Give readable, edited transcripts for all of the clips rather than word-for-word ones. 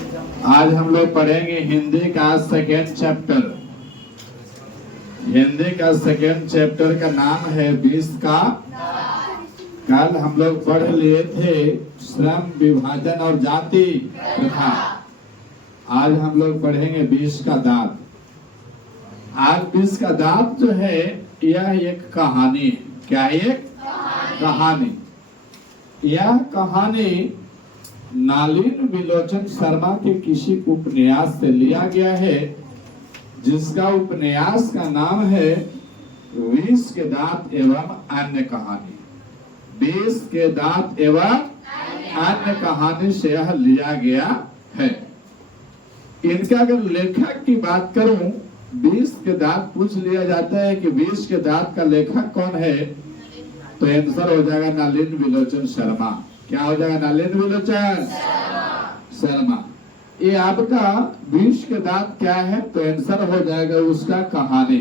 आज हम लोग पढ़ेंगे हिंदी का सेकेंड चैप्टर। हिंदी का सेकेंड चैप्टर का नाम है 20 का। कल हम लोग पढ़ लिए थे श्रम विभाजन और जाति प्रथा। आज हम लोग पढ़ेंगे 20 का दांत। आज 20 का दांत जो है यह एक कहानी है। क्या एक कहानी? यह कहानी नालिन विलोचन शर्मा के किसी उपन्यास से लिया गया है, जिसका उपन्यास का नाम है 20 के दांत एवं अन्य कहानी। 20 के दांत एवं अन्य कहानी से यह लिया गया है। इनका अगर लेखक की बात करूं, 20 के दांत पूछ लिया जाता है कि 20 के दांत का लेखक कौन है, तो आंसर हो जाएगा नालिन विलोचन शर्मा। क्या हो जाएगा? नालिन विलोचन शर्मा। ये आपका 20 के दांत क्या है, तो आंसर हो जाएगा उसका कहानी।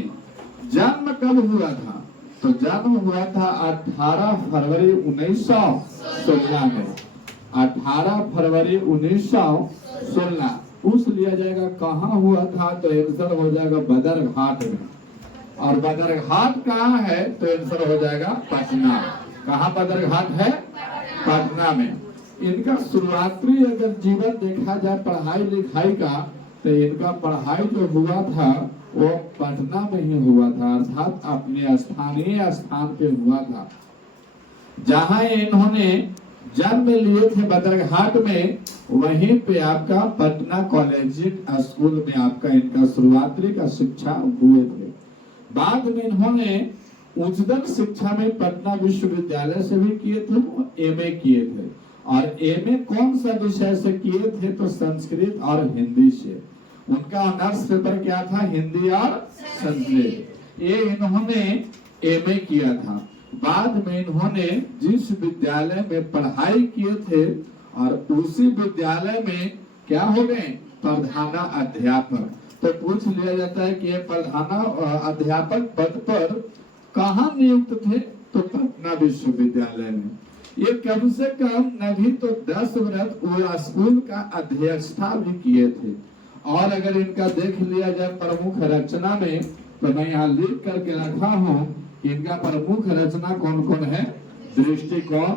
जन्म कब हुआ था? तो जन्म हुआ था 18 फरवरी 1916 में। 18 फरवरी 1916 पूछ लिया जाएगा कहाँ हुआ था, तो आंसर हो जाएगा बदरघाट में। और बदरघाट कहाँ है, तो आंसर हो जाएगा पटना। कहाँ बदरघाट है? पटना में। इनका शुरुआती अगर जीवन देखा जाए पढ़ाई लिखाई का, तो इनका पढ़ाई जो हुआ था वो पटना में ही हुआ था, अर्थात अपने स्थानीय स्थान पे हुआ था। जहाँ इन्होंने जन्म लिए थे बदरघाट में, वहीं पे आपका पटना कॉलेजिएट स्कूल में आपका इनका शुरुआती का शिक्षा हुए थे। बाद में इन्होंने उच्चतर शिक्षा में पटना विश्वविद्यालय से भी किए थे, एमए किए थे। और एमए कौन सा विषय से किए थे, तो संस्कृत और हिंदी से। उनका ऑनर्स पेपर क्या था? हिंदी और संस्कृत। ये इन्होंने एमए किया था। बाद में इन्होंने जिस विद्यालय में पढ़ाई किए थे, और उसी विद्यालय में क्या हो गए? प्रधाना अध्यापक। तो पूछ लिया जाता है कि ये प्रधाना अध्यापक पद पर कहाँ नियुक्त थे, तो पटना विश्वविद्यालय में। ये कम से कम नहीं तो 10 वर्ष वो स्कूल का अध्यक्षता भी किए थे। और अगर इनका देख लिया जाए प्रमुख रचना में, तो मैं यहाँ लिख करके रखा हूँ, इनका प्रमुख रचना कौन कौन है? दृष्टिकोण,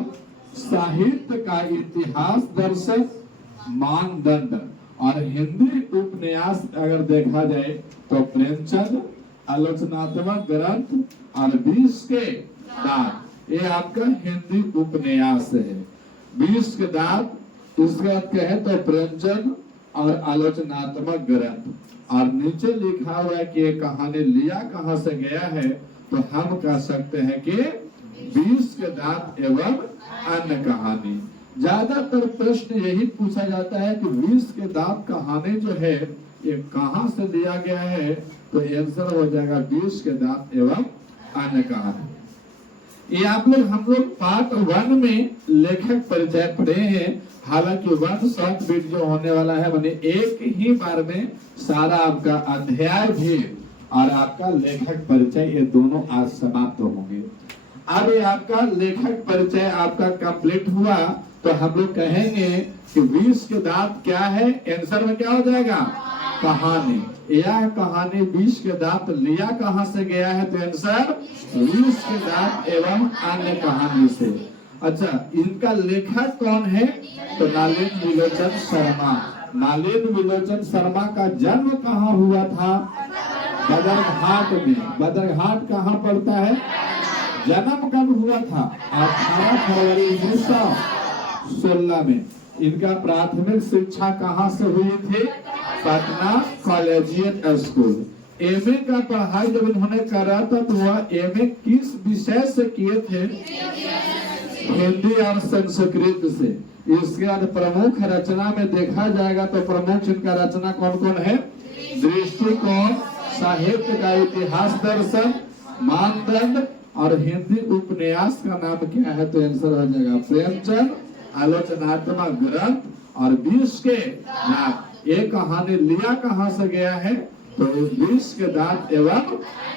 साहित्य का इतिहास, दर्शन, मानदंड। और हिंदी उपन्यास अगर देखा जाए तो प्रेमचंद, आलोचनात्मक ग्रंथ और 20 के दांत। ये आपका हिंदी उपन्यास है। 20 के दांत इसका कहे तो प्रेमचंद और आलोचनात्मक ग्रंथ। और नीचे लिखा हुआ है कि ये कहानी लिया कहां से गया है, तो हम कह सकते हैं कि 20 के दांत एवं अन्य कहानी। ज्यादातर प्रश्न यही पूछा जाता है कि 20 के दांत कहानी जो है ये कहां से लिया गया है, तो आंसर हो जाएगा 20 के दांत एवं अन्य कहानी। ये आप लोग हम लोग पार्ट 1 में लेखक परिचय पढ़े हैं। हालांकि 1 शॉर्ट वीडियो होने वाला है, माने एक ही बार में सारा आपका अध्याय भी और आपका लेखक परिचय ये दोनों आज समाप्त होंगे। अब ये आपका लेखक परिचय आपका कंप्लीट हुआ, तो हम लोग कहेंगे कि 20 के दांत क्या है, आंसर में क्या हो जाएगा? कहानी। यह कहानी 20 के दांत लिया कहां से गया है, तो आंसर 20 के दांत एवं अन्य कहानी से। अच्छा, इनका लेखक कौन है, तो नालिन विलोचन शर्मा। नालिन विलोचन शर्मा का जन्म कहाँ हुआ था? बदरघाट में। बदरघाट कहाँ पड़ता है? जन्म कब हुआ था? 18 फरवरी 1916 में। इनका प्राथमिक शिक्षा कहाँ से हुई थी? Patna collegiate school. एमए का पढ़ाई जब इन्होंने करा था, तो वह एमए किस विषय से किए थे? हिंदी और संस्कृत से। इसके बाद प्रमुख रचना में देखा जाएगा तो प्रमुख इनका रचना कौन कौन है? दृष्टिकोण, साहित्य का इतिहास, दर्शन, मानदंड। और हिंदी उपन्यास का नाम क्या है, तो आंसर हो जाएगा प्रेमचंद, आलोचनात्मक ग्रंथ और 20 के दांत। ये कहानी लिया कहां से गया है, तो 20 के दांत एवं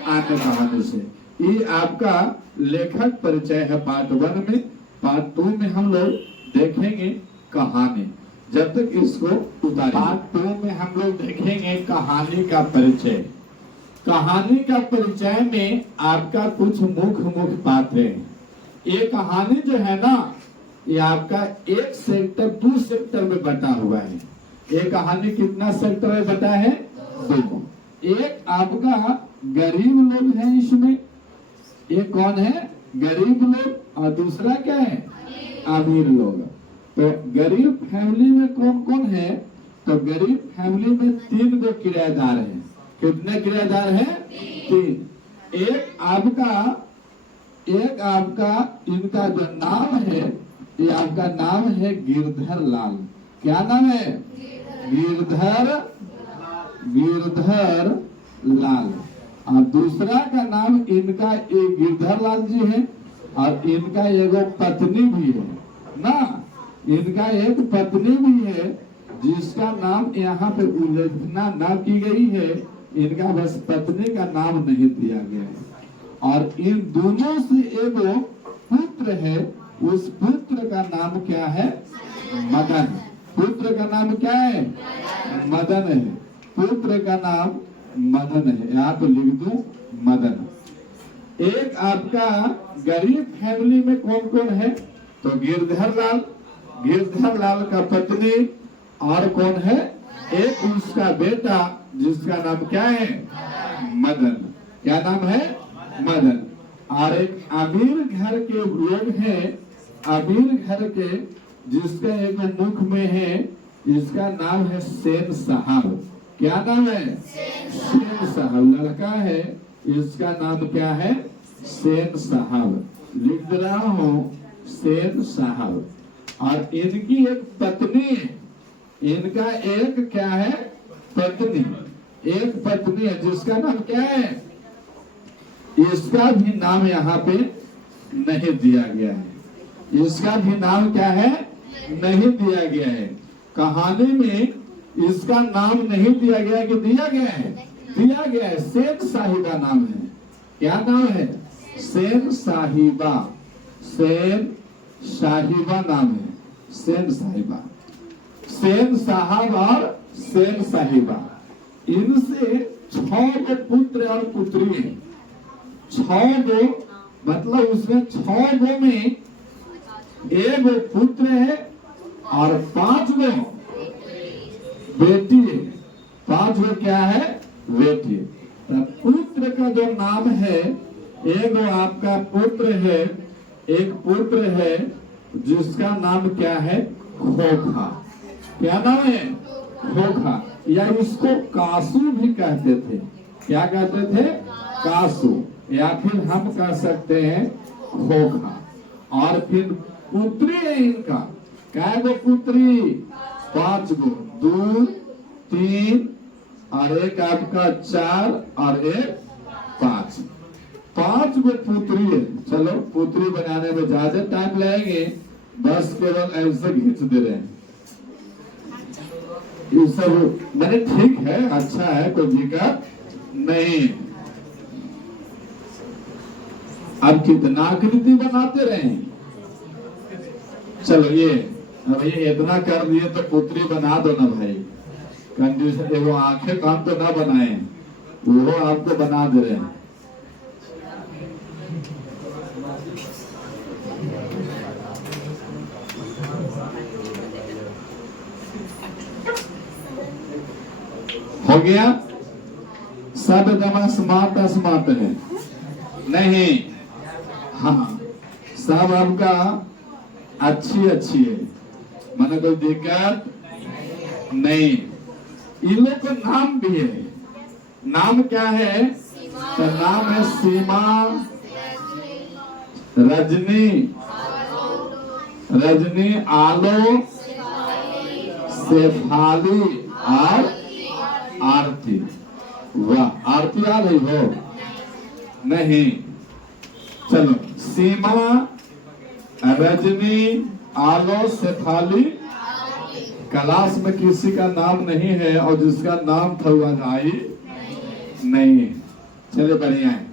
अन्य कहानी से। ये आपका लेखक परिचय है पार्ट 1 में। पार्ट 2 में हम लोग देखेंगे कहानी। जब तक इसको उतारे। पार्ट 2 में हम लोग देखेंगे कहानी का परिचय। कहानी का परिचय में आपका कुछ मुख्य पात्र है। ये कहानी जो है ना, ये आपका एक सेक्टर 2 सेक्टर में बटा हुआ है। ये कहानी कितना सेक्टर में बटा है? 2। एक आपका गरीब लोग है इसमें, एक कौन है? गरीब लोग, और दूसरा क्या है? अमीर लोग। तो गरीब फैमिली में कौन कौन है? तो गरीब फैमिली में 3 गो किराएदार हैं। कितने किराएदार हैं? 3। एक आपका इनका जो नाम है, ये आपका नाम है गिरधर लाल। क्या नाम है? गिरधर लाल। और दूसरा का नाम इनका एक गिरधर लाल जी है, और इनका एगो पत्नी भी है ना। इनका एक पत्नी भी है जिसका नाम यहाँ पे उल्लेखना न की गई है। इनका बस पत्नी का नाम नहीं दिया गया है। और इन दोनों से एगो पुत्र है, उस पुत्र का नाम क्या है? मदन। पुत्र का नाम क्या है? मदन है। पुत्र का नाम मदन है। यहाँ पे लिख दूं मदन। एक आपका गरीब फैमिली में कौन कौन है? तो गिरधर लाल का पत्नी, और कौन है? एक उसका बेटा जिसका नाम क्या है? मदन। क्या नाम है? मदन। और एक अमीर घर के लोग हैं, अमीर घर के, जिसका एक मुख में है, इसका नाम है सेन साहब। क्या नाम है? सेन साहब। लड़का है, इसका नाम क्या है? सेन साहब। लिख रहा हूँ सेन साहब। और इनकी एक पत्नी है। इनका एक क्या है? पत्नी। एक पत्नी है जिसका नाम क्या है? इसका भी नाम यहाँ पे नहीं दिया गया है। इसका भी नाम क्या है? नहीं दिया गया है। कहानी में इसका नाम नहीं दिया गया कि दिया गया है? दिया गया है। सेन साहिबा नाम है। क्या नाम है? सेन साहिबा। सेन साहिबा नाम है। सेन साहिबा। सेन साहब और सेन साहिबा। इनसे 6 गो पुत्र और पुत्री है। 6 गो, मतलब उसमें 6 गो में 1 गो पुत्र है और 5 गो बेटी है। 5 गो क्या है? बेटी। पुत्र का जो नाम है, एक आपका पुत्र है, एक पुत्र है जिसका नाम क्या है? खोखा। क्या नाम है? खोखा, या इसको कासू भी कहते थे। क्या कहते थे? कासू, या फिर हम कह सकते हैं खोखा। और फिर पुत्री है इनका। क्या गो पुत्री? 5 गो। 2, 3 और एक आपका 4 और एक 5। 5 गो पुत्री है। चलो, पुत्री बनाने में ज्यादा टाइम लगेंगे, बस केवल ऐसे खींच दे रहे हैं। ये सब मैंने ठीक है, अच्छा है, कोई दिक्कत नहीं। अब कितना आकृति बनाते रहे। चलो, ये अब ये इतना कर दिए तो पुत्री बना दो ना भाई। कंडीशन, वो आंखें काम तो ना बनाए, वो आपको बना दे रहे हैं। हो गया? सब जमा स्मार्ट है नहीं? हाँ, सब आपका अच्छी है, माना कोई दिक्कत नहीं। इन लोग का नाम भी है। नाम क्या है? तो नाम है सीमा, रजनी, आलो, शेफाली और आरती। वाह, आरती आ रही हो? नहीं। चलो, सीमा, रजनी, आलो, शेफाली। क्लास में किसी का नाम नहीं है, और जिसका नाम था वह आई नहीं। चलिए, बढ़िया है।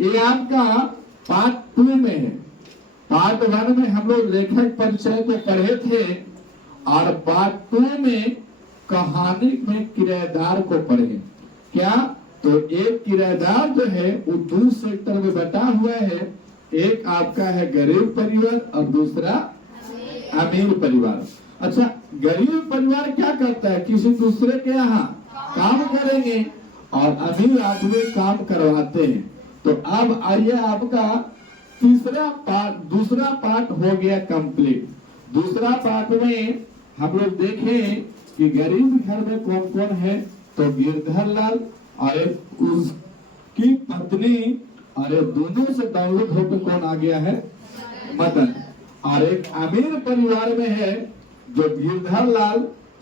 ये आपका पार्ट 2 में है। पार्ट 1 में हम लोग लेखक परिचय को पढ़े थे, और पार्ट 2 में कहानी में किराएदार को पढ़े। क्या? तो एक किराएदार जो है वो 2 सेक्टर में बटा हुआ है। एक आपका है गरीब परिवार और दूसरा अमीर परिवार। अच्छा, गरीब परिवार क्या करता है? किसी दूसरे के यहाँ काम करेंगे और अमीर आदमी काम करवाते हैं। तो अब आइए, आपका दूसरा पार्ट हो गया कंप्लीट। दूसरा पार्ट में हम लोग देखें कि गरीब घर में कौन कौन है। तो गिरधर लाल और उसकी पत्नी, और दोनों से डाउनलोड होकर कौन आ गया है? मदन। और एक अमीर परिवार में है जो गिरधर लाल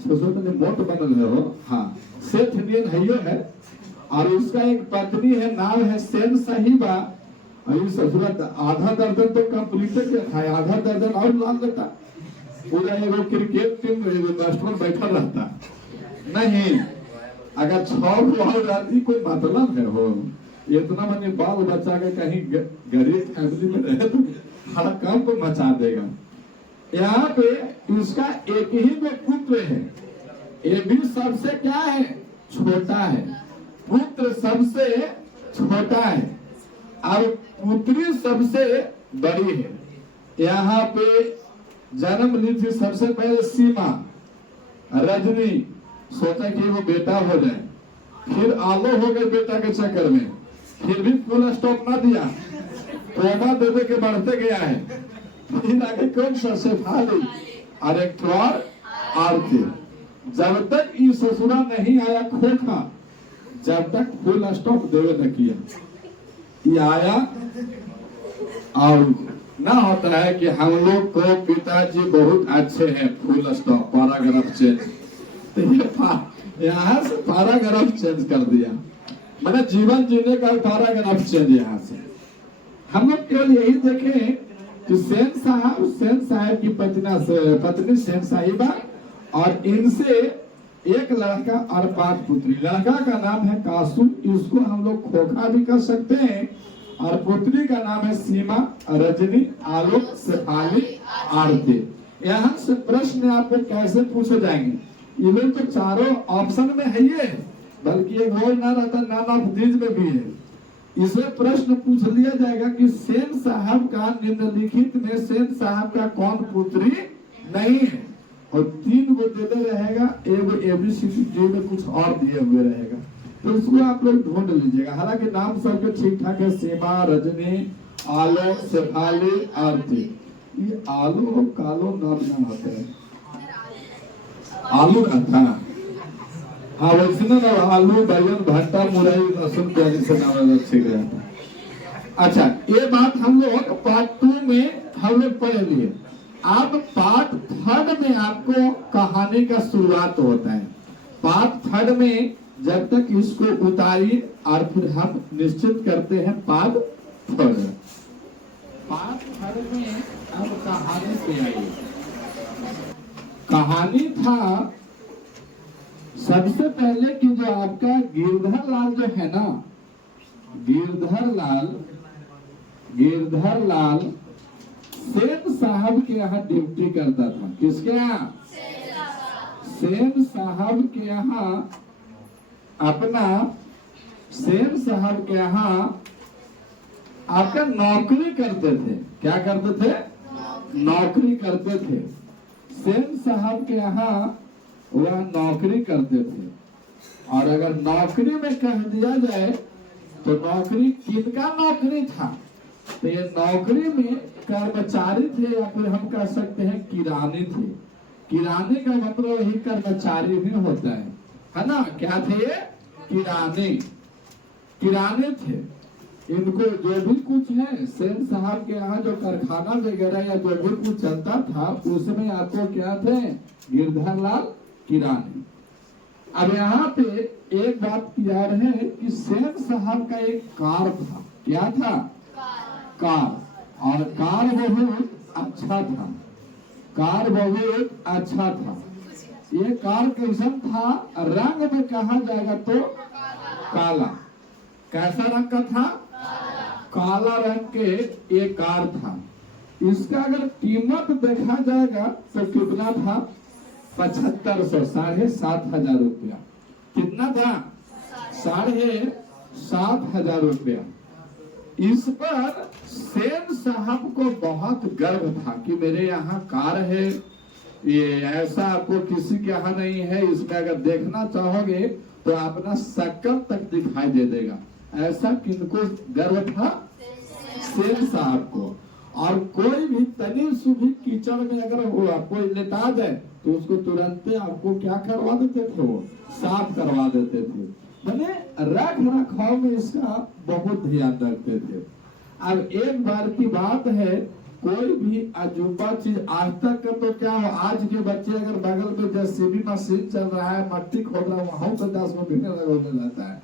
मोट बनल है वो, हाँ, सेठ इंडियन है, और उसका एक पत्नी है, नाम है सेन साहिबा। आधा दर्जन तो कंप्लीट है, आधा दर्जन और लाल देता। पूरा एगो क्रिकेट टीम मास्टर बैठा रहता नहीं। अगर 6 और राती कोई मतलब है हो, इतना मनी बाल बच्चा के कहीं गरीब फैमिली में रहे तो हर काम को मचा देगा। यहाँ पे उसका एक ही में पुत्र है, ये भी सबसे क्या है? छोटा है। पुत्र सबसे छोटा है और पुत्री सबसे बड़ी है। यहाँ पे जन्म ली थी सबसे पहले सीमा। रजनी सोचा कि वो बेटा हो जाए, फिर आलो हो गए बेटा के चक्कर में, फिर भी फुल स्टॉप ना दिया, कोमा दे दे के बढ़ते गया है। फिर आगे कौन सा? शेफाली और एक और आरती। जब तक ये ससुरा नहीं आया खोखा, जब तक फुल स्टॉप देवे न किया। ये आया और ना होता है कि हम लोग को पिताजी बहुत अच्छे हैं, फुल स्टॉप, पैराग्राफ चेंज। तो यहाँ से पैराग्राफ चेंज कर दिया, मैंने जीवन जीने का पैराग्राफ चेंज। यहाँ से हम लोग केवल यही देखें कि सेन साहब की पत्नी सेन साहिबा, और इनसे एक लड़का और 5 पुत्री। लड़का का नाम है कासू, इसको हम लोग खोखा भी कर सकते हैं, और पुत्री का नाम है सीमा, रजनी, आलोक, शेफाली, आरती। यहाँ से प्रश्न आपको कैसे पूछे जाएंगे? ये लोग तो चारों ऑप्शन में है, ये बल्कि एक और ना रहता, नाम ऑफ दीज में भी है। इसमें प्रश्न पूछ लिया जाएगा कि सेन साहब का निम्नलिखित में सेन साहब का कौन पुत्री नहीं है, और 3 गो देते रहेगा, एगो एबीसीडी में कुछ और दिए हुए रहेगा। तो इसको आप लोग ढूंढ लीजिएगा। हालांकि नाम सबके ठीक ठाक है, सीमा, रजनी, आलो, शेफाली, आरती। ये आलू और कालो नाम होते हैं। आलू रहता, हाँ, वैसे ना आलू, बैगन, भट्टा, मुरई, लहसुन, प्याज से नाम ठीक रहता है। अच्छा, ये बात हम लोग पार्ट 2 में हम लोग पढ़ लिए। अब पार्ट 3 में आपको कहानी का शुरुआत होता है। पार्ट 3 में जब तक इसको उतारी और फिर हम निश्चित करते हैं पार्ट 3। पार्ट 3 में अब कहानी पे आइए। कहानी था सबसे पहले कि जो आपका गिरधर लाल जो है ना, गिरधर लाल सेन साहब के यहाँ ड्यूटी करता था। किसके यहाँ? सेन साहब के यहाँ, अपना सेन साहब के यहाँ आपका नौकरी करते थे। क्या करते थे? नौकरी करते थे। सेन साहब के यहाँ वह नौकरी करते थे। और अगर नौकरी में कह दिया जाए तो नौकरी किनका नौकरी था? तो ये नौकरी में कर्मचारी थे, या फिर हम कह सकते हैं किरानी थे। किराने का मतलब वही कर्मचारी भी होता है ना? क्या थे ये? किराने थे। इनको जो भी कुछ है, सेन साहब के यहाँ जो कारखाना वगैरह या जो भी कुछ चलता था, उसमें आपको क्या थे? गिरधर लाल किरानी। अब यहाँ पे एक बात याद है कि सेन साहब का एक कार था। क्या था? कार। और कार बहुत अच्छा था। कार बहुत अच्छा था। ये कार कैसन था? रंग में कहा जाएगा तो काला। कैसा रंग का था? काला रंग के ये कार था। इसका अगर कीमत देखा जाएगा तो कितना था? 7500, 7,500 रुपया। कितना था? 7,500 रुपया। इस पर सेन साहब को बहुत गर्व था कि मेरे यहाँ कार है, ये ऐसा आपको किसी के यहाँ नहीं है। इसमें अगर देखना चाहोगे तो अपना शक्ल तक दिखाई दे देगा। ऐसा किनको गर्व था? सेन साहब को। और कोई भी तनी सुबह कीचड़ में अगर वो आपको लेटा जाए तो उसको तुरंत आपको क्या करवा देते थे? वो साफ करवा देते थे। मैंने रख रखाव में इसका बहुत ध्यान रखते थे। अब एक बार की बात है, कोई भी अजूबा चीज आज तक का तो क्या हो, आज के बच्चे अगर बगल में जेसीबी मशीन चल रहा है, मट्टी खोद रहा है, वहां पे 10 महीने लगने लगता है।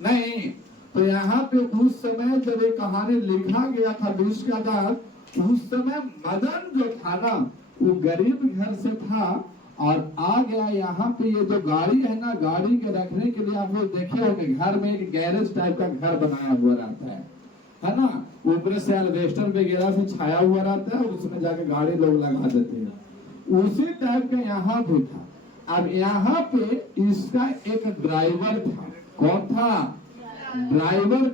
नहीं, तो यहाँ पे उस समय जब ये कहानी लिखा गया था 20 का दांत, उस समय मदन जो था ना वो गरीब घर से था और आ गया यहाँ पे। ये जो गाड़ी है ना, गाड़ी के रखने के लिए आप लोग देखे होंगे घर में एक गैरेज टाइप का घर बनाया हुआ रहता है ना। ऊपर से एल्वेस्टर वगैरह से छाया हुआ रहता है, उसमें जाके गाड़ी लोग लगा देते हैं। उसी टाइप का यहाँ भी था। अब यहाँ पे इसका एक ड्राइवर था। कौन था? ड्राइवर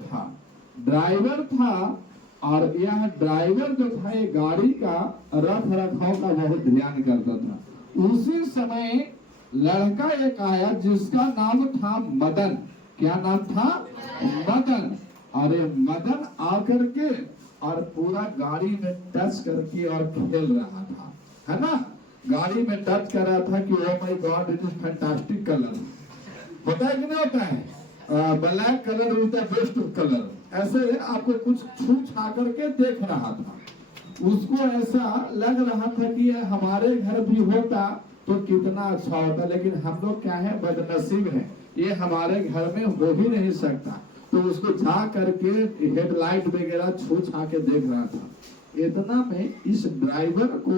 था। और यह ड्राइवर जो था ये गाड़ी का रख रखाव का बहुत ध्यान करता था। उसी समय लड़का एक आया जिसका नाम था मदन। क्या नाम था? मदन। और ये मदन आकर के और पूरा गाड़ी में टच करके और खेल रहा था, है ना। गाड़ी में टच कर रहा था कि oh my God, it is fantastic colour. होता है कि नहीं होता है? Black colour is the best colour. ऐसे आपको कुछ छू छा करके देख रहा था। उसको ऐसा लग रहा था कि हमारे घर भी होता तो कितना अच्छा होता, लेकिन हम लोग क्या है, बदनसीब है, ये हमारे घर में हो ही नहीं सकता। तो उसको जा करके हेडलाइट वगैरह छू छा के देख रहा था। इतना में इस ड्राइवर को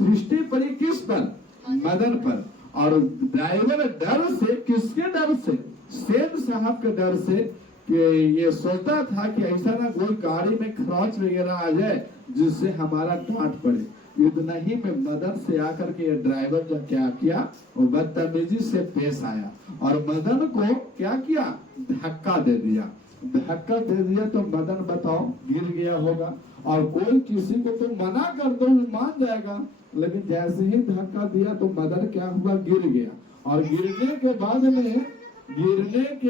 दृष्टि पड़ी किस पर? मदन पर। और ड्राइवर डर से, किसके डर से? सेन साहब के डर से, कि ये सोचता था कि ऐसा ना कोई गाड़ी में खरोच वगैरह आ जाए जिससे हमारा डांट पड़े। इतना ही में मदन से आकर के ये ड्राइवर जो क्या किया, वो बदतमीजी से पेश आया और मदन को क्या किया? धक्का दे दिया। धक्का दे दिया तो मदन बताओ गिर गया होगा। और कोई किसी को तो मना कर दो मान जाएगा, लेकिन जैसे ही धक्का दिया तो मदन क्या हुआ? गिर गया। और गिरने के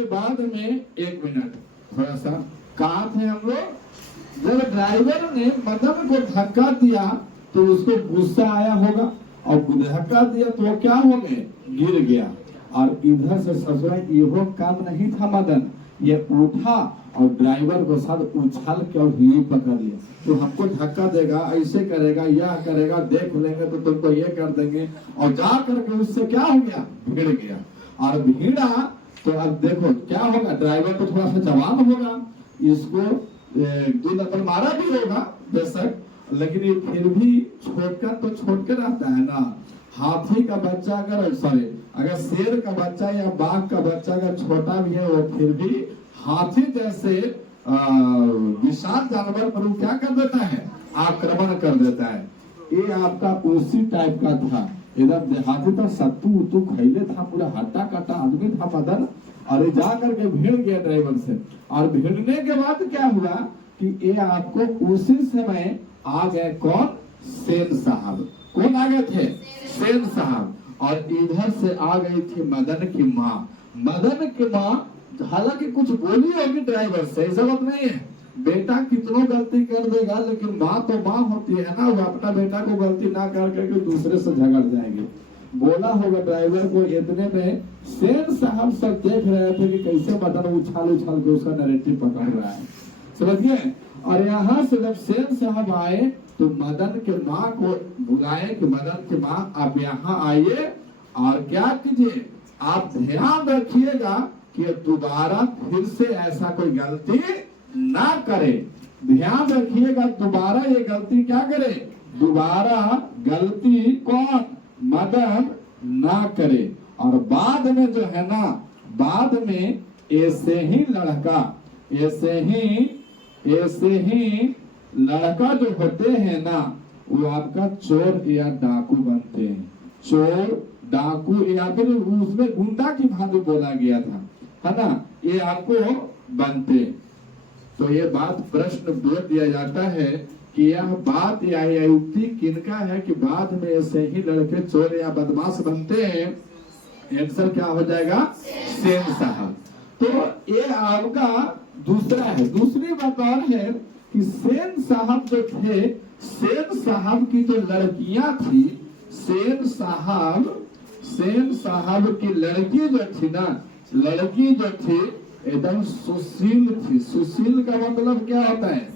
बाद में 1 मिनट थोड़ा सा कहाँ थे हम लोग? जब ड्राइवर ने मदन को धक्का दिया तो उसको गुस्सा आया होगा और धक्का दिया तो वो क्या हो गए? गिर गया। और इधर से ससुरा ये काम नहीं था मदन, ये उठा और ड्राइवर को साथ उछाल के और ही पकड़ लिया। तो हमको धक्का देगा, ऐसे करेगा, यह करेगा, देख लेंगे तो तुमको ये कर देंगे। और जा करके उससे क्या हो गया? भिड़ गया। और भिड़ा तो अब देखो क्या होगा? ड्राइवर तो थोड़ा सा जवान होगा, इसको 2 नंबर मारा भी होगा बेशक, लेकिन ये फिर भी छोटका तो छोटके रहता है ना। हाथी का बच्चा अगर शेर का बच्चा या बाघ का बच्चा अगर छोटा भी है, वो फिर भी हाथी जैसे विशाल जानवर पर वो क्या कर देता है? आक्रमण कर देता है। ये आपका उसी टाइप का था। इधर देहाती था, सत्तू उतू खैले था, पूरा हट्टा कट्टा आदमी था मदन। और ये जा करके भिड़ गया ड्राइवर से। और भिड़ने के बाद क्या हुआ कि ये आपको उसी समय आ गए कौन? सेन साहब। कौन आ गए थे? सेन साहब। और इधर से आ गई थी मदन की माँ। मदन की माँ हालांकि कुछ बोली होगी ड्राइवर से, ऐसा बात नहीं है। बेटा कितनों गलती कर देगा, लेकिन माँ तो माँ होती है ना, वो अपना बेटा को गलती ना कर करके दूसरे से झगड़ जाएंगे। बोला होगा ड्राइवर को। इतने में सेन साहब सब देख रहे थे कि कैसे मदन उछाल के उसका नैरेटिव पकड़ रहा है, समझिए। और यहाँ से जब सेन साहब आए तो मदन के माँ को बुलाए कि मदन की माँ आप यहाँ आइए और क्या कीजिए, आप ध्यान रखिएगा कि दोबारा फिर से ऐसा कोई गलती ना करे। ध्यान रखिएगा दोबारा ये गलती क्या करे? दोबारा गलती कौन? मदन ना करे। और बाद में जो है ना, बाद में ऐसे ही लड़का जो होते हैं ना, वो आपका चोर या डाकू बनते हैं। चोर डाकू या फिर उसमें गुंडा की भांति बोला गया था, है ना, ये आपको बनते। तो ये बात प्रश्न बोल दिया जाता है कि यह बात या युक्ति किनका है कि बाद में ऐसे ही लड़के चोर या बदमाश बनते हैं। आंसर क्या हो जाएगा? सेन साहब। तो ये आपका दूसरा है। दूसरी बात और है कि सेन साहब जो थे, सेन साहब की जो लड़कियां थी, सेन साहब की लड़की जो थी ना, लड़की जो थी एकदम सुशील थी। सुशील का मतलब क्या होता है?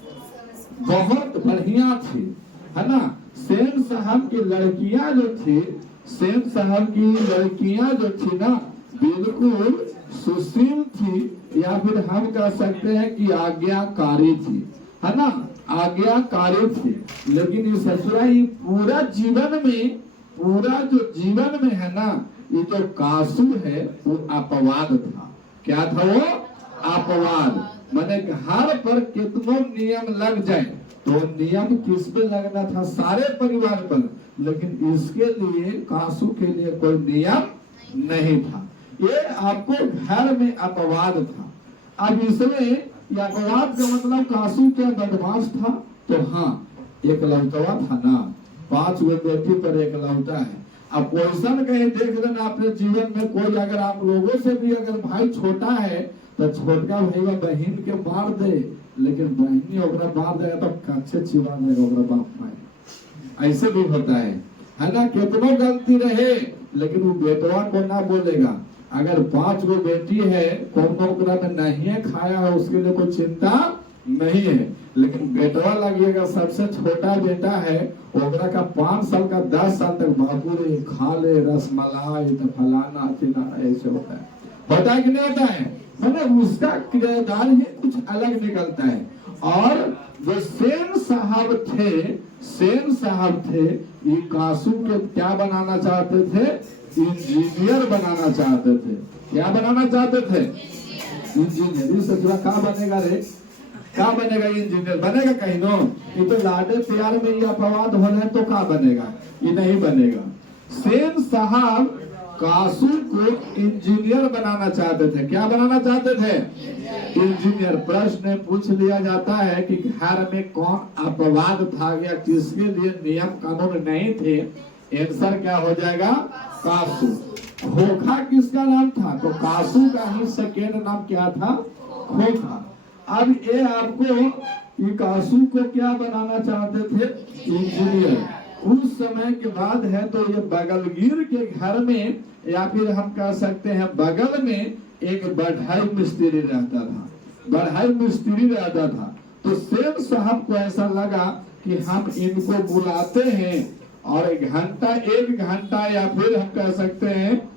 बहुत बढ़िया थी, है ना। सेन साहब की लड़कियां जो थी, सेन साहब की लड़कियां जो थी ना, बिल्कुल सुशील थी, या फिर हम कह सकते हैं कि आज्ञाकारी थी, है ना, आज्ञाकारी थी। लेकिन इस ससुराई पूरा जो जीवन में है ना, ये जो कासू है वो अपवाद था। क्या था वो? अपवाद। माने घर पर कितनों नियम लग जाए तो नियम किस पे लगना था? सारे परिवार पर। लेकिन इसके लिए, कासू के लिए कोई नियम नहीं था। ये आपको घर में अपवाद था। अब इसमें अपवाद का मतलब कासू क्या बदमाश था? तो हाँ, एकलौता था ना, 5 बेटी पर एकलौता है। अब क्वेश्चन कहीं देख लेना अपने जीवन में, कोई अगर आप लोगों से भी अगर भाई छोटा है तो छोटका भाई बहन के मार दे, लेकिन बहनी ओकरा मार देगा तो कच्चे चिवा देगा ओकरा बाप माए। ऐसे भी होता है ना। कितनों गलती रहे लेकिन वो बेटवा को ना बोलेगा। अगर 5 गो बेटी है, कौन ओकरा में नहीं खाया है, उसके लिए कोई चिंता नहीं है। लेकिन बेटवा लगिएगा, सबसे छोटा बेटा है, ओकरा का 5 साल का 10 साल तक बाबू रे खा ले रसमलाई तो फलाना चिलाना, ऐसे होता है कि नहीं होता है? मतलब उसका किरदार ही कुछ अलग निकलता है। और जो सेन साहब थे, ये कासू के क्या बनाना चाहते थे? इंजीनियर बनाना चाहते थे। क्या बनाना चाहते थे? इंजीनियर। इस ससुरा क्या बनेगा रे? क्या बनेगा? इंजीनियर बनेगा कहीं नो? ये तो लाडे प्यार में ये अपवाद हो रहे तो क्या बनेगा? ये नहीं बनेगा। सेन साहब कासू को इंजीनियर बनाना चाहते थे। क्या बनाना चाहते थे? इंजीनियर। प्रश्न पूछ लिया जाता है कि घर में कौन अपवाद था या किसके लिए नियम कानून नहीं थे? आंसर क्या हो जाएगा? कासू। खोखा किसका नाम था? तो कासू का ही सेकेंड नाम क्या था? खोखा। अब ये आपको, ये कासू को क्या बनाना चाहते थे? इंजीनियर। उस समय के बाद है तो ये बगलगीर के घर में, या फिर हम कह सकते हैं बगल में, एक बढ़ई मिस्त्री रहता था। तो सेन साहब को ऐसा लगा कि हम इनको बुलाते हैं और 1 घंटा या फिर हम कह सकते हैं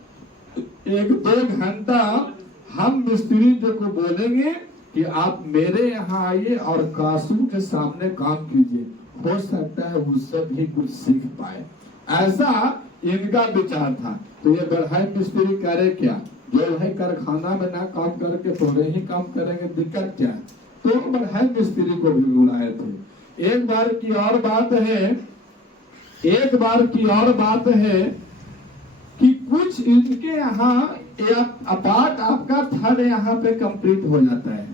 1-2 घंटा हम मिस्त्री जी को बोलेंगे कि आप मेरे यहाँ आइए और कासू के सामने काम कीजिए, हो सकता है उससे भी कुछ सीख पाए। ऐसा इनका विचार था। तो ये बढ़ई मिस्त्री करे क्या? जो है कारखाना में ना काम करके थोड़े ही काम करेंगे, दिक्कत क्या है? तो बढ़ई मिस्त्री को भी बुलाए थे। एक बार की और बात है कि कुछ इनके यहाँ पार्ट आपका थर्ड यहाँ पे कंप्लीट हो जाता है।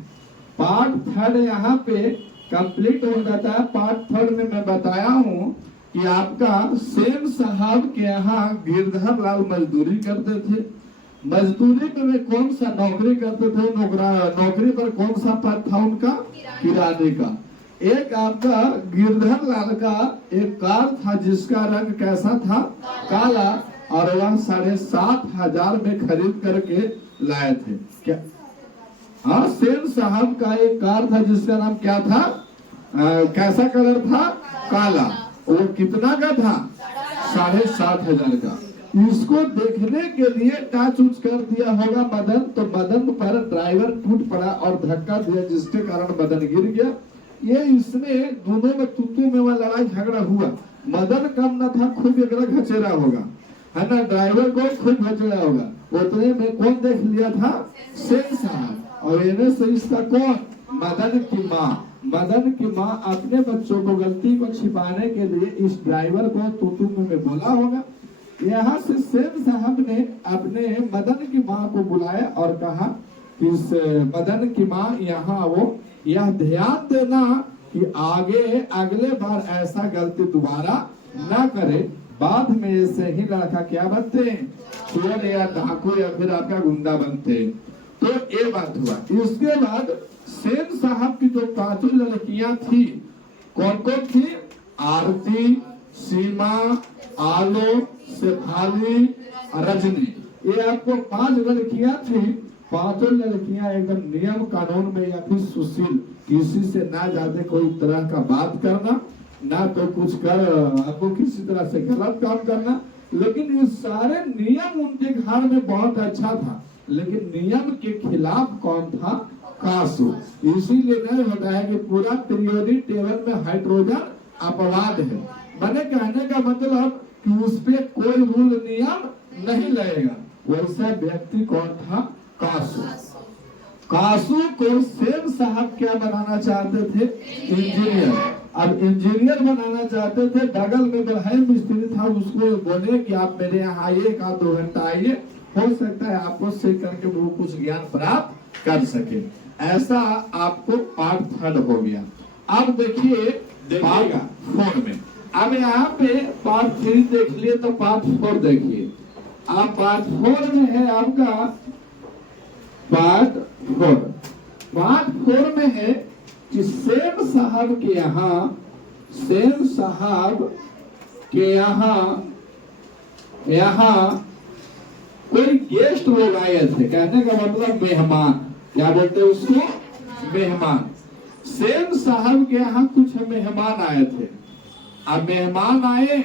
पार्ट थर्ड यहाँ पे कंप्लीट हो जाता है। पार्ट थर्ड में मैं बताया हूँ कि आपका सेन साहब के यहाँ गिरधर लाल मजदूरी करते थे। मजदूरी में कौन सा नौकरी करते थे? नौकरी पर कौन सा पद था उनका? किराने का। एक आपका गिरधर लाल का एक कार था जिसका रंग कैसा था? काला। और वह 7,500 में खरीद करके लाए थे। क्या? हाँ, सेन साहब का एक कार था जिसका नाम क्या था? कैसा कलर था? काला। वो कितना का था? 7,500 का। इसको देखने के लिए टाच उच कर दिया होगा मदन, तो मदन पर ड्राइवर टूट पड़ा और धक्का दिया, जिसके कारण मदन गिर गया। ये इसमें दोनों में तुतू में वह लड़ाई झगड़ा हुआ। मदन कम न था, खूब एकरा घचेरा होगा, है ना। ड्राइवर को खूब घचेरा होगा। उतने में कौन देख लिया था? सेन साहब। और इन्हें से इसका कौन? मदन की माँ अपने बच्चों को गलती को छिपाने के लिए इस ड्राइवर को तुतु में बोला होगा। यहाँ से सेन साहब ने अपने मदन की माँ को बुलाया और कहा कि इस मदन की माँ यहाँ आओ, यह ध्यान देना कि आगे अगले बार ऐसा गलती दोबारा ना करे, बाद में ऐसे ही लड़का क्या बनते हैं, चोर या डाकू या फिर आपका गुंडा बनते हैं। तो ये बात हुआ। इसके बाद सेन साहब की जो 5 लड़कियां थी, कौन कौन थी, आरती, सीमा, आलो, शेफाली, रजनी, ये आपको 5 लड़कियां थी। 5 लड़कियां एकदम नियम कानून में या फिर सुशील, किसी से ना ज्यादा कोई तरह का बात करना, ना तो कुछ कर आपको किसी तरह से गलत काम करना। लेकिन ये सारे नियम उनके घर में बहुत अच्छा था, लेकिन नियम के खिलाफ कौन था, कासू। इसीलिए नहीं होता है कि पूरा पीरियोडिक टेबल में हाइड्रोजन अपवाद है। मैंने कहने का मतलब कि उस पे कोई रूल नियम नहीं लगेगा। वैसा व्यक्ति कौन था, कासू। कासू को सेन साहब क्या बनाना चाहते थे, इंजीनियर। अब इंजीनियर बनाना चाहते थे। बगल में बढ़ई मिस्त्री था, उसको बोले कि आप मेरे यहाँ आइए, 1-2 घंटा आइए, हो सकता है आपको सीख करके वो कुछ ज्ञान प्राप्त कर सके। ऐसा आपको पार्ट 3 हो गया। अब देखिए पार्ट 4 में, अब यहाँ पे पार्ट 3 देख लिए तो पार्ट 4 देखिए। अब पार्ट 4 में है आपका पार्ट 4। पार्ट 4 में है कि सेन साहब के यहाँ, सेन साहब के यहाँ कोई गेस्ट लोग आए थे। कहने का मतलब मेहमान, क्या बोलते हैं उसको, मेहमान। सेन साहब के यहाँ कुछ मेहमान आए थे। अब मेहमान आए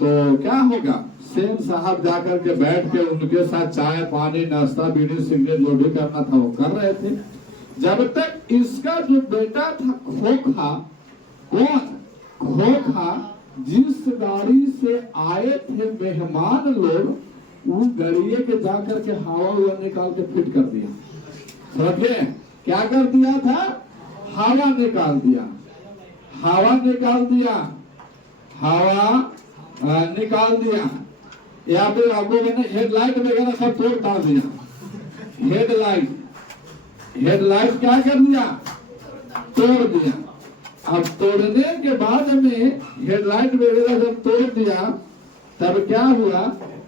तो क्या होगा, सेन साहब जाकर के बैठ के उनके साथ चाय पानी नाश्ता बीड़ी सिगरेट जो भी करना था वो कर रहे थे। जब तक इसका जो बेटा था खोखा, कौन, खोखा, जिस गाड़ी से आए थे मेहमान लोग, वो गाड़िए के जाकर के हवा निकाल के फिट कर दिया। समझे, क्या कर दिया था, हवा निकाल दिया, हवा निकाल दिया, हवा निकाल दिया। या फिर आपको मैंने हेडलाइट वगैरह सब तोड़ डाल दिया। हेडलाइट क्या कर दिया, तोड़ दिया। अब तोड़ने के बाद में हेडलाइट वगैरह जब तोड़ दिया, तब क्या हुआ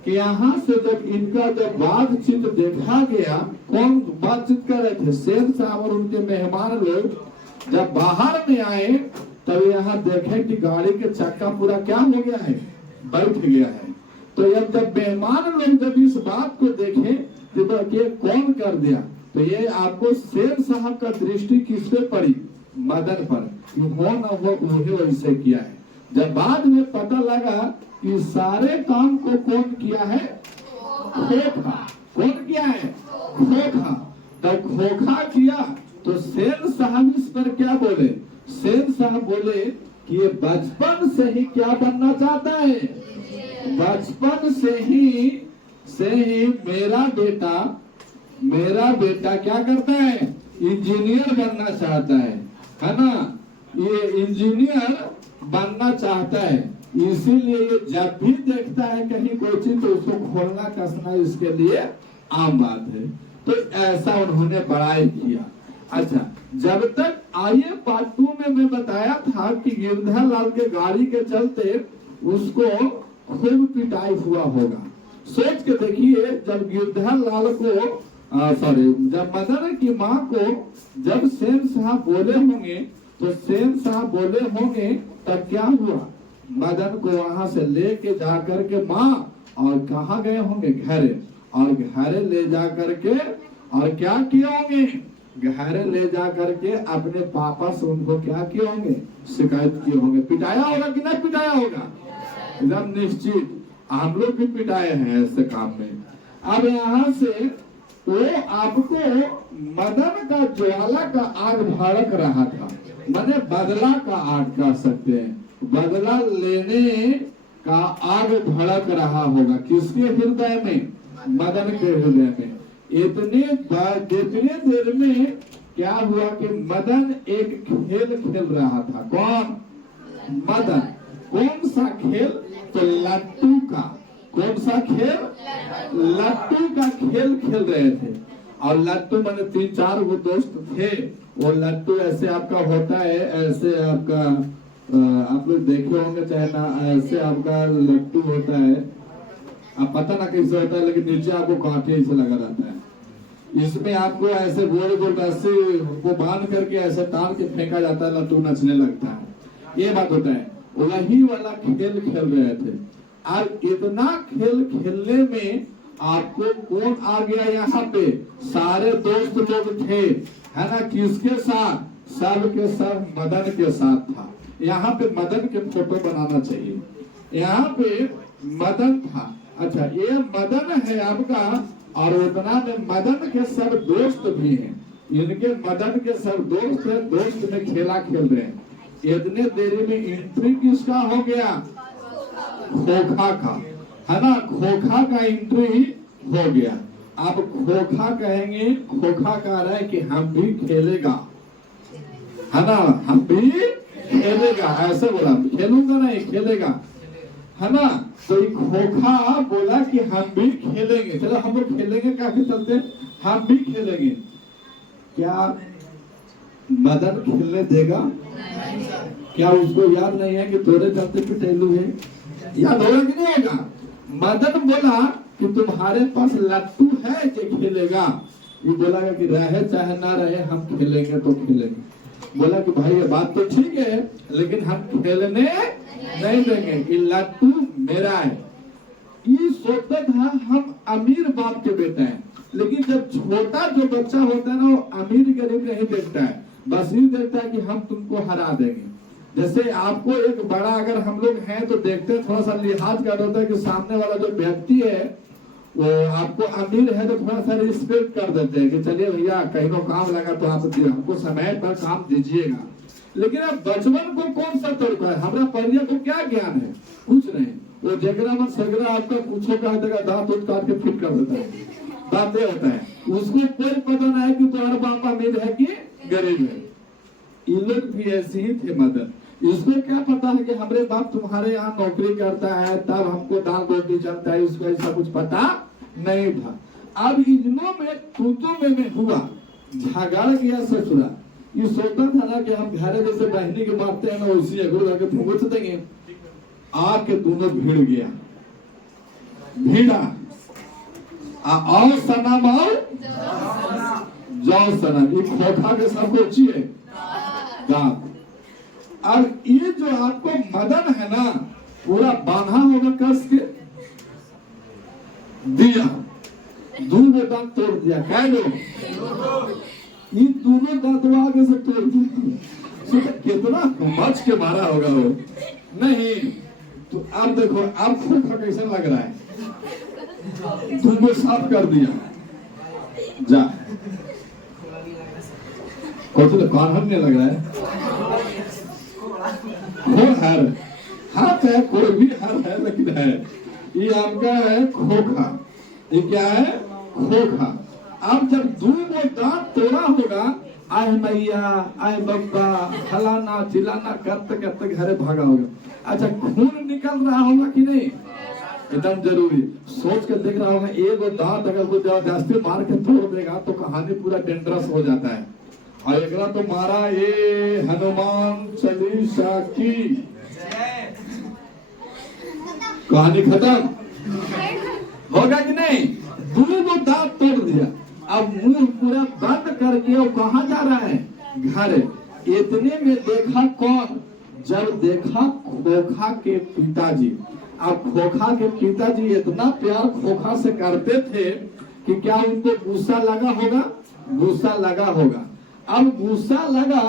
कि यहाँ से जब इनका जब बातचीत देखा गया, कौन बातचीत कर रहे थे, सेन साहब और उनके मेहमान लोग जब बाहर में आए, तब यहाँ देखे कि गाड़ी के चक्का पूरा क्या हो गया है, बैठ गया है। तो जब मेहमान लोग जब इस बात को देखे तो ये कौन कर दिया, तो ये आपको सेन साहब का दृष्टि किस पे पड़ी, मदन पर, कि हो न हो उन्हें वैसे किया है। जब बाद में पता लगा कि सारे काम को कौन किया है, खोखा। कौन किया है, खोखा। जब खोखा किया तो सेन साहब इस पर क्या बोले, सेन साहब बोले कि ये बचपन से ही क्या बनना चाहता है, बचपन से ही मेरा बेटा क्या करता है, इंजीनियर बनना चाहता है ना, ये इंजीनियर बनना चाहता है। इसीलिए ये जब भी देखता है कहीं कोई चीज तो उसको खोलना कसना इसके लिए आम बात है। तो ऐसा उन्होंने बड़ाई किया। अच्छा, जब तक आइए पार्ट 2 में मैं बताया था कि गिरधर लाल के गाड़ी के चलते उसको खूब पिटाई हुआ होगा। सोच के देखिए, जब गिरधर लाल को जब मदन की माँ को जब सेन साहब बोले होंगे, तो सेन साहब बोले होंगे, तब क्या हुआ, मदन को वहां से लेके जाकर के माँ और कहाँ गए होंगे, घरे, और घरे ले जा करके और क्या किए होंगे, घरे ले जा करके अपने पापा से उनको क्या किए होंगे, शिकायत किए होंगे। पिटाया होगा कि नहीं पिटाया होगा, एकदम निश्चित। हम लोग भी पिटाए हैं ऐसे काम में। अब यहाँ से वो आपको मदन का ज्वाला का आग भड़क रहा था, माने बदला का आग कह सकते हैं, बदला लेने का आग भड़क रहा होगा। किसके हृदय में, मदन के हृदय में। जितने देर में क्या हुआ कि मदन एक खेल खेल रहा था। कौन, मदन। कौन सा खेल, तो लट्टू का। कौन सा खेल? लट्टू का खेल खेल रहे थे। और लट्टू मैंने 3-4 वो दोस्त थे। वो लट्टू ऐसे आपका होता है, ऐसे आपका आप लोग देखे होंगे चाहे ना, ऐसे आपका लट्टू होता है, अब पता ना कैसे होता है, लेकिन नीचे आपको कांटे ऐसे लगा रहता है। इसमें आपको ऐसे गोल गोल रस्सी को बांध करके ऐसे तार के फेंका जाता है, लट्टू नचने लगता है। ये बात होता है। वही वाला खेल खेल रहे थे। और इतना खेल खेलने में आपको कौन आ गया यहाँ पे? सारे दोस्त लोग थे, है ना? किसके साथ? सब के सब मदन के साथ था। यहाँ पे मदन के फोटो बनाना चाहिए। यहाँ पे मदन था। अच्छा, ये मदन है आपका, और उतना में मदन के सब दोस्त भी हैं। इनके मदन के सब दोस्त है, दोस्त में खेला खेल रहे हैं। इतने देरी में एंट्री किसका हो गया? खोखा का, है ना? खोखा का एंट्री हो गया। आप खोखा कहेंगे, खोखा कह रहा है कि हम भी खेलेगा, है ना? हम भी खेलेगा, ऐसे बोला। खेलूंगा नहीं, खेलेगा, है ना? तो खोखा बोला कि हम भी खेलेंगे। चलो हम लोग खेलेंगे, काफी चलते, हम भी खेलेंगे। क्या मदन खेलने देगा? क्या उसको याद नहीं है कि तोरे चलते पिटेलू है? याद होगा कि नहीं होगा? मदन बोला कि तुम्हारे पास लट्टू है कि खेलेगा? ये बोला कि रहे चाहे ना रहे, हम खेलेंगे तो खेलेंगे। बोला कि भाई ये बात तो ठीक है, लेकिन हम खेलने नहीं देंगे, कि लट्टू मेरा है। ये सोचता था हम अमीर बाप के बेटा हैं, लेकिन जब छोटा जो बच्चा होता है ना, वो अमीर गरीब नहीं देखता है, बस ये देखता है कि हम तुमको हरा देंगे। जैसे आपको एक बड़ा अगर हम लोग हैं तो देखते हैं, थोड़ा सा लिहाज कर होता है कि सामने वाला जो व्यक्ति है वो आपको अमीर है तो थोड़ा सा रिस्पेक्ट कर देते हैं कि चलिए भैया कहीं को काम लगा तो आप हमको समय पर काम दीजिएगा। लेकिन अब बचपन को कौन सा तरीका है? हमारा परिया को क्या ज्ञान है? कुछ नहीं। वो जगरा मन सगरा आपका कुछ कह देगा, दांत उठ काट के फिट कर देता है, बात ये होता है। उसको कोई पता नहीं है कि तुम्हारा बाप अमीर है कि गरीब है। ये लोग भी ऐसे ही थे मदन। इसको क्या पता है कि हमारे बाप तुम्हारे यहाँ नौकरी करता है तब हमको दाल रोटी चलता है, इसको ऐसा कुछ पता नहीं था। अब इजनों में तूतू में हुआ, झगड़ गया ससुरा। ये सोचता था ना कि हम घरे जैसे बहनी के मारते हैं ना, उसी अगुर जाके फूंक देंगे। आके दोनों भिड़ गया, भिड़ा आओ सनम आओ जाओ सनम। ये खोखा के सब कोची है गाँव। और ये जो आपको मदन है ना, पूरा बांधा होगा कस के दिया, दोनों दांत तोड़ दिया। कह लो ये दोनों दांत आगे से तोड़ दिया। कितना मच के मारा होगा वो। नहीं तो अब देखो अब खोखा कैसा लग रहा है, दोनों साफ कर दिया। जा कुछ कान नहीं लग रहा है, हर हाथ है, कोई भी हर है, लेकिन है ये आपका है खोखा। ये क्या है? खोखा। अब जब दोनों दांत तोड़ा होगा, आए मैया आए बब्बा फलाना चिलाना करते करते घरे भागा होगा। अच्छा खून निकल रहा होगा कि नहीं? एकदम जरूरी। सोच कर देख रहा होगा, एक दांत अगर कोई जबरदस्ती मार के तोड़ देगा तो कहानी पूरा डेंजरस हो जाता है। और एक तो मारा ये हनुमान चालीसा की, कहानी खत्म होगा कि नहीं? दोनों दांत तोड़ दिया। अब मुंह पूरा बंद करके वो कहाँ जा रहा है? घर। इतने में देखा कौन? जब देखा खोखा के पिताजी। अब खोखा के पिताजी इतना प्यार खोखा से करते थे कि क्या उनको गुस्सा लगा होगा? गुस्सा लगा होगा। अब गुस्सा लगा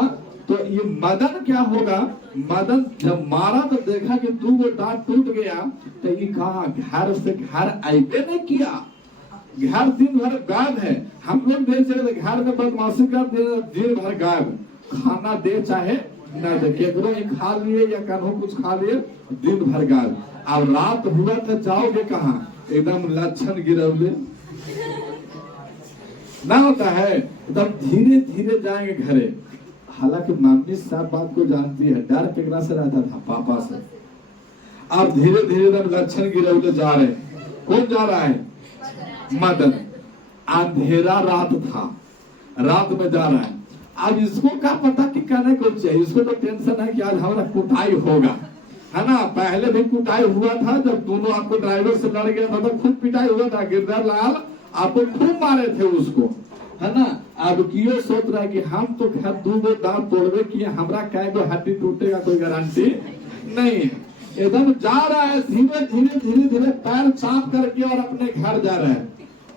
तो ये मदन क्या होगा? मदन जब मारा तो देखा कि दो दांत टूट गया, तो ये कहा घर से घर आइबे नहीं किया। घर दिन भर गायब है। हम लोग देख सकते घर में बदमाशी कर दिन भर गायब, खाना दे चाहे न दे, केकरो ही खा लिए या कन्हो कुछ खा लिए, दिन भर गायब। अब रात हुआ तो जाओगे कहाँ? एकदम लक्षण गिरौले ना होता है, एकदम धीरे धीरे जाएंगे घरे। हालांकि मम्मी सब बात को जानती है, डर केकरा से रहता था? पापा से। अब धीरे धीरे एकदम लक्षण गिरौले जा रहे हैं। कौन जा रहा है? मदन। अंधेरा रात था, रात में जा रहा है। अब इसको क्या पता कि कहने को चाहिए, इसको तो टेंशन है कि आज हमारा कुटाई होगा, है ना। पहले भी कुटाई हुआ था, जब दोनों आपको ड्राइवर से लड़ गया था तो खूब पिटाई हुआ था। गिरधर लाल आपको खूब मारे थे उसको, है ना। अब कियो सोच रहा है कि हम तो खैर 2 दांत तोड़वे किए, हमरा क्या को हड्डी टूटेगा कोई गारंटी नहीं है। एकदम जा रहा है धीरे धीरे धीरे धीरे पैर चाप करके और अपने घर जा रहा है।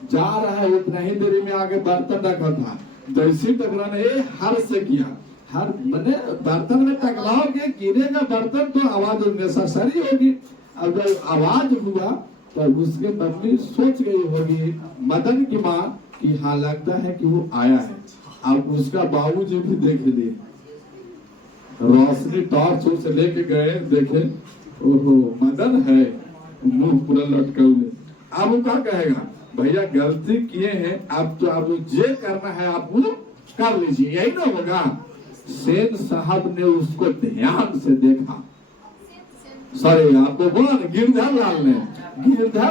जा रहा है, उतना ही देरी में आगे बर्तन रखा था, जैसी टकराने हर से किया, हर बने बर्तन में टकराओगे गिरेगा बर्तन तो आवाज नेसेसरी होगी। अब जब आवाज हुआ तो उसके मम्मी सोच गई होगी, मदन की माँ, कि हाँ लगता है कि वो आया है। अब उसका बाबूजी भी देख लिए, रोशनी टॉर्च से लेके गए, देखे ओहो मदन है, मुंह पूरा लटका हुए। अब वो क्या कहेगा, भैया गलती किए हैं, अब तो अब जे करना है आप वो कर लीजिए, यही ना होगा। सेन साहब ने उसको ध्यान से देखा, सॉरी आपको बोला ना, गिरधर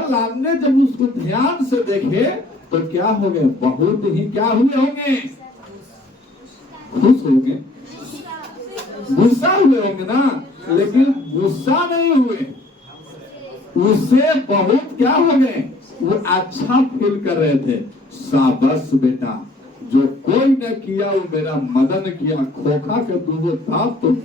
लाल ने जब उसको ध्यान से देखे तो क्या हो गए, बहुत ही क्या हुए होंगे, खुश होंगे, गुस्सा हुए होंगे ना, लेकिन गुस्सा नहीं हुए, उससे बहुत क्या हो गए, वो अच्छा फील कर रहे थे। शाबाश बेटा, जो कोई न किया वो मेरा मदन किया, खोखा के 2 दांत तो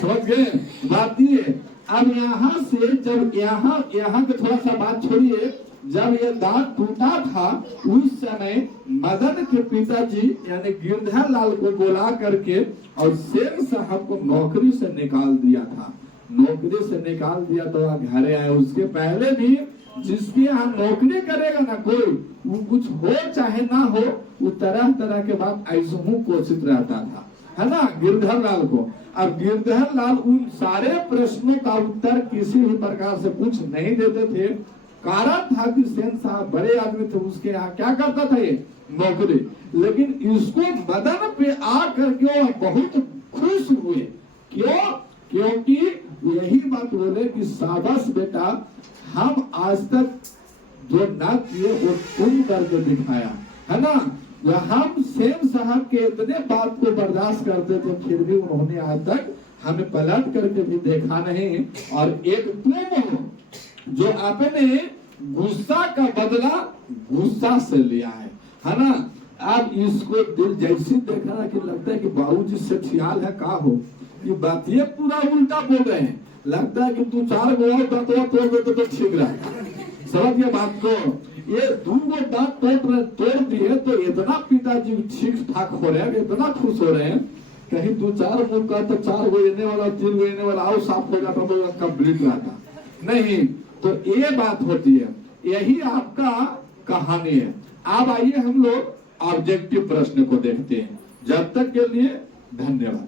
समझ गए बात ये। अब यहाँ से जब यहाँ के थोड़ा सा बात छोड़िए, जब ये दांत टूटा था उस समय मदन के पिताजी यानी गिरधर लाल को बुला करके और सेन साहब को नौकरी से निकाल दिया था। नौकरी से निकाल दिया तो घरे आए। उसके पहले भी जिसके यहाँ नौकरी करेगा ना कोई, वो कुछ हो चाहे ना हो, वो तरह तरह के बात ऐसे कोशिश रहता था, है ना, गिरधर लाल को। अब गिरधर लाल उन सारे प्रश्नों का उत्तर किसी भी प्रकार से कुछ नहीं देते थे। कारण था कि सेन साहब बड़े आदमी थे, उसके यहाँ क्या करता था ये नौकरी। लेकिन इसको मदन पे आ करके वो बहुत खुश हुए। क्यों? क्योंकि यही बात बोले कि शाबाश बेटा, हम आज तक जो ना किए वो तुम करके दिखाया, है ना। हम सेन साहब के इतने बात को बर्दाश्त करते थे, फिर भी उन्होंने आज तक हमें पलट करके भी देखा नहीं। और एक तुम हो जो अपने गुस्सा का बदला गुस्सा से लिया है ना। अब इसको दिल जैसी देखा ना कि लगता है कि बाबूजी से ख्याल है का हो, ये बात ये पूरा उल्टा बोल रहे हैं। लगता है कि तू 4 गो और दांत तोड़ दे तो ठीक रहेगा। समझ गए बात को। ये 2 दांत तोड़ दिए तो इतना पिताजी ठीक ठाक हो रहे हैं, इतना खुश हो रहे हैं। कहीं 2-4 मुंह का तो 4 गो लेने वाला 3 गो लेने वाला आओ साफ हो जाता तो कंप्लीट रहता नहीं। तो ये बात होती है, यही आपका कहानी है। अब आइए हम लोग ऑब्जेक्टिव प्रश्न को देखते हैं। जब तक के लिए धन्यवाद।